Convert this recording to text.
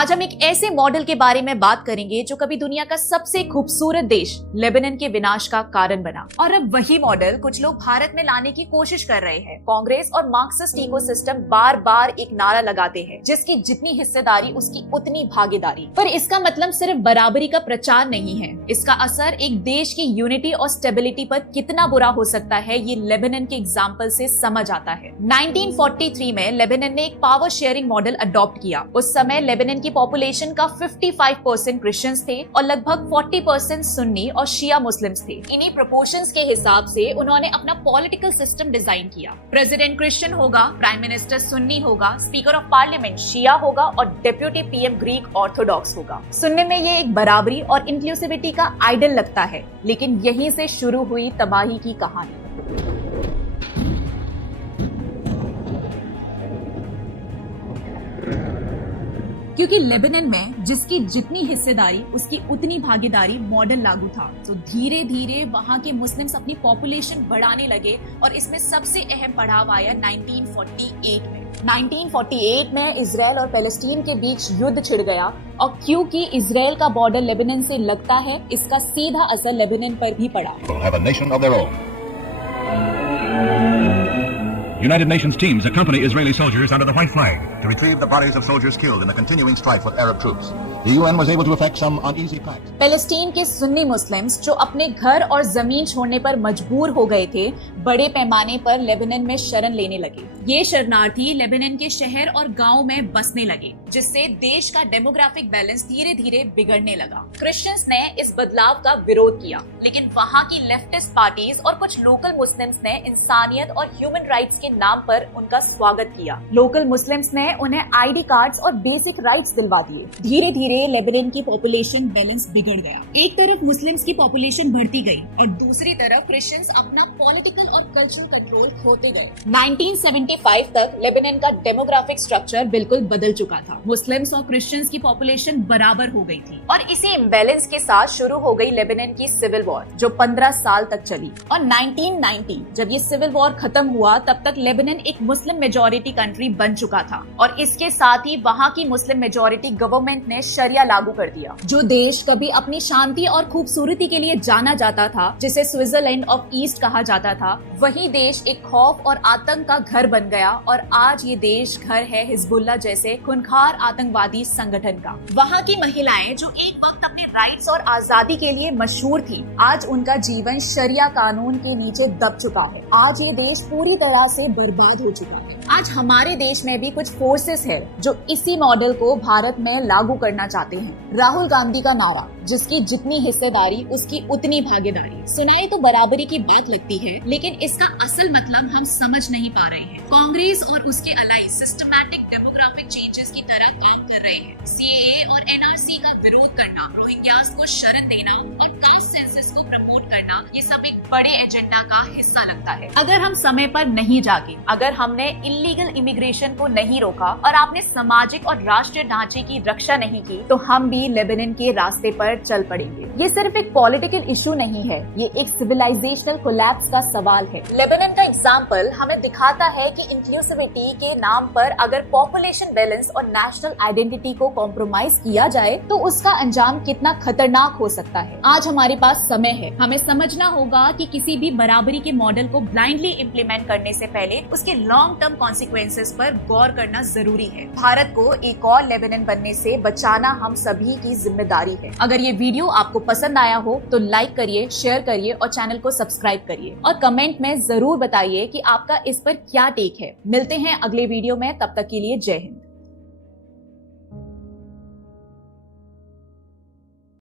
आज हम एक ऐसे मॉडल के बारे में बात करेंगे जो कभी दुनिया का सबसे खूबसूरत देश लेबनान के विनाश का कारण बना, और अब वही मॉडल कुछ लोग भारत में लाने की कोशिश कर रहे हैं। कांग्रेस और मार्क्सिस्ट इकोसिस्टम बार बार एक नारा लगाते हैं, जिसकी जितनी हिस्सेदारी उसकी उतनी भागीदारी। पर इसका मतलब सिर्फ बराबरी का प्रचार नहीं है, इसका असर एक देश की यूनिटी और स्टेबिलिटी पर कितना बुरा हो सकता है ये लेबनान के एग्जाम्पल से समझ आता है। 1943 में लेबनान ने एक पावर शेयरिंग मॉडल अडॉप्ट किया। उस समय लेबनान की पॉपुलेशन का 55% क्रिश्चियंस थे और लगभग 40% सुन्नी और शिया मुस्लिम्स थे। इन्हीं प्रोपोर्शंस के हिसाब से उन्होंने अपना पॉलिटिकल सिस्टम डिजाइन किया। प्रेसिडेंट क्रिश्चियन होगा, प्राइम मिनिस्टर सुन्नी होगा, स्पीकर ऑफ पार्लियामेंट शिया होगा और डेप्यूटी पीएम ग्रीक ऑर्थोडॉक्स होगा। सुनने में ये एक बराबरी और इंक्लूसिविटी का आइडल लगता है, लेकिन यहीं से शुरू हुई तबाही की कहानी। क्योंकि लेबनान में जिसकी जितनी हिस्सेदारी उसकी उतनी भागीदारी मॉडल लागू था, तो धीरे धीरे वहां के मुस्लिम्स अपनी पॉपुलेशन बढ़ाने लगे और इसमें सबसे अहम पड़ाव आया 1948 में। 1948 में इजराइल और पैलेस्टीन के बीच युद्ध छिड़ गया, और क्योंकि इजराइल का बॉर्डर लेबनान से लगता है, इसका सीधा असर लेबनान पर भी पड़ा। United Nations teams accompany Israeli soldiers under the white flag to retrieve the bodies of soldiers killed in the continuing strife with Arab troops. The UN was able to effect some uneasy pacts. Palestine के Sunni Muslims जो अपने घर और जमीन छोड़ने पर मजबूर हो गए थे, बड़े पैमाने पर लेबनान में शरण लेने लगे। ये शरणार्थी लेबनान के शहर और गांव में बसने लगे, जिससे देश का डेमोग्राफिक बैलेंस धीरे धीरे बिगड़ने लगा। क्रिश्चियंस ने इस बदलाव का विरोध किया, लेकिन वहां की लेफ्टिस्ट पार्टीज और कुछ लोकल मुस्लिम्स ने इंसानियत और ह्यूमन राइट्स के नाम पर उनका स्वागत किया। लोकल मुस्लिम्स ने उन्हें आईडी कार्ड्स और बेसिक राइट्स दिलवा दिए। धीरे धीरे लेबनान की पॉपुलेशन बैलेंस बिगड़ गया। एक तरफ मुस्लिम्स की पॉपुलेशन बढ़ती गई और दूसरी तरफ क्रिश्चियंस अपना पॉलिटिकल और कल्चरल कंट्रोल खोते गए। 1975 तक लेबनान का डेमोग्राफिक स्ट्रक्चर बिल्कुल बदल चुका था। मुस्लिम्स और क्रिश्चियंस की पॉपुलेशन बराबर हो गई थी, और इसी इम्बैलेंस के साथ शुरू हो गई लेबनान की सिविल वॉर, जो 15 साल तक चली। और 1990 जब ये सिविल वॉर खत्म हुआ, तब तक लेबनान एक मुस्लिम मेजॉरिटी कंट्री बन चुका था, और इसके साथ ही वहाँ की मुस्लिम मेजॉरिटी गवर्नमेंट ने शरिया लागू कर दिया। जो देश कभी अपनी शांति और खूबसूरती के लिए जाना जाता था, जिसे स्विट्जरलैंड ऑफ ईस्ट कहा जाता था, वही देश एक खौफ और आतंक का घर बन गया, और आज ये देश घर है हिजबुल्लाह जैसे खूंखार आतंकवादी संगठन का। वहाँ की महिलाएं जो एक वक्त अपने राइट्स और आजादी के लिए मशहूर थी, आज उनका जीवन शरिया कानून के नीचे दब चुका है। आज ये देश पूरी तरह से बर्बाद हो चुका है। आज हमारे देश में भी कुछ फोर्सेस है जो इसी मॉडल को भारत में लागू करना चाहते हैं। राहुल गांधी का नारा, जिसकी जितनी हिस्सेदारी उसकी उतनी भागीदारी, सुनाई तो बराबरी की बात लगती है, लेकिन इसका असल मतलब हम समझ नहीं पा रहे हैं। कांग्रेस और उसके अलाई सिस्टमैटिक डेमोग्राफिक चेंजेस की तरह काम कर रहे हैं। सीएए और एनआरसी का विरोध करना, रोहिंग्यास को शरण देना और कास्ट सेंसस को प्रमोट करना, ये सब एक बड़े एजेंडा का हिस्सा लगता है। अगर हम समय पर नहीं जागे, अगर हमने इलीगल इमिग्रेशन को नहीं रोका और आपने सामाजिक और राष्ट्रीय ढांचे की रक्षा नहीं की, तो हम भी लेबनान के रास्ते पर चल पड़ेंगे। ये सिर्फ एक पॉलिटिकल इशू नहीं है, ये एक सिविलाइजेशनल कोलैप्स का सवाल है। लेबनान का एग्जाम्पल हमें दिखाता है कि इंक्लूसिविटी के नाम पर अगर पॉपुलेशन बैलेंस और नेशनल आइडेंटिटी को कॉम्प्रोमाइज किया जाए, तो उसका अंजाम कितना खतरनाक हो सकता है। आज हमारे पास समय है, हमें समझना होगा कि किसी भी बराबरी के मॉडल को ब्लाइंडली इम्प्लीमेंट करने से पहले उसके लॉन्ग टर्म कॉन्सिक्वेंसेस पर गौर करना जरूरी है। भारत को एक और लेबनान बनने से बचाना हम सभी की जिम्मेदारी है। अगर ये वीडियो आपको पसंद आया हो तो लाइक करिए, शेयर करिए और चैनल को सब्सक्राइब करिए, और कमेंट में जरूर बताइए कि आपका इस पर क्या टेक है। मिलते हैं अगले वीडियो में, तब तक के लिए जय हिंद।